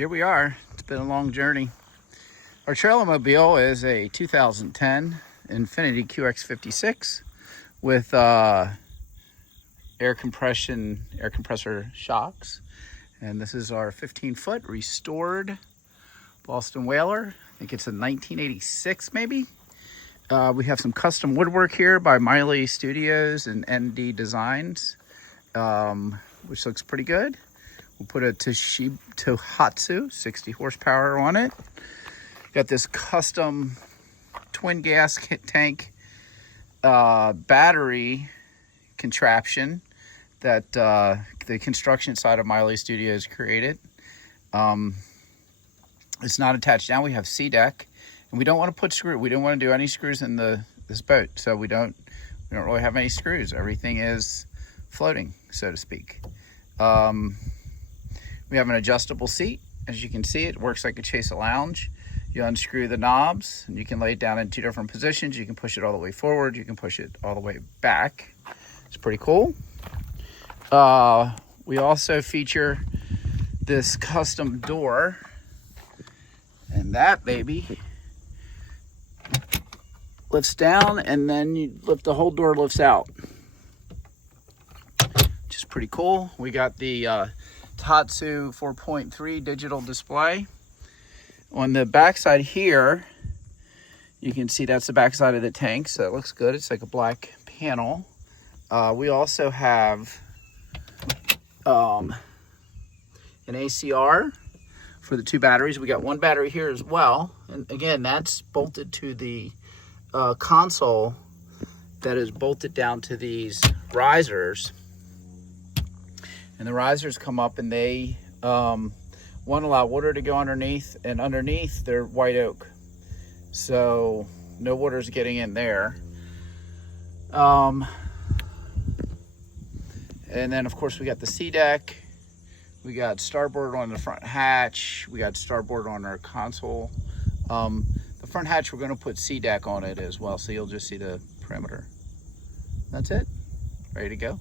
here we are. It's been a long journey. Our Trailomobile is a 2010 Infiniti QX56 with air compressor shocks. And this is our 15-foot restored Boston Whaler. I think it's a 1986 maybe. We have some custom woodwork here by Miley Studios and ND Designs, which looks pretty good. We'll put a Tohatsu 60 horsepower on it. Got this custom twin gas tank battery contraption that the construction side of Miley Studios created. It's not attached now. We have C-deck, and we don't want to put we don't want to do any screws in this boat, so we don't really have any screws. Everything is floating, so to speak. We have an adjustable seat. As you can see, it works like a Chase Lounge. You unscrew the knobs and you can lay it down in two different positions. You can push it all the way forward. You can push it all the way back. It's pretty cool. We also feature this custom door, and that baby lifts down, and then the whole door lifts out, which is pretty cool. We got the Tohatsu 4.3 digital display. On the backside here, you can see that's the backside of the tank, so it looks good. It's like a black panel. We also have an ACR for the two batteries. We got one battery here as well, and again, that's bolted to the console that is bolted down to these risers. And the risers come up, and they won't allow water to go underneath, and underneath they're white oak, so no water's getting in there. And then of course we got the C-deck, we got starboard on the front hatch, we got starboard on our console. The front hatch, we're going to put C-deck on it as well, so you'll just see the perimeter. That's it. Ready to go.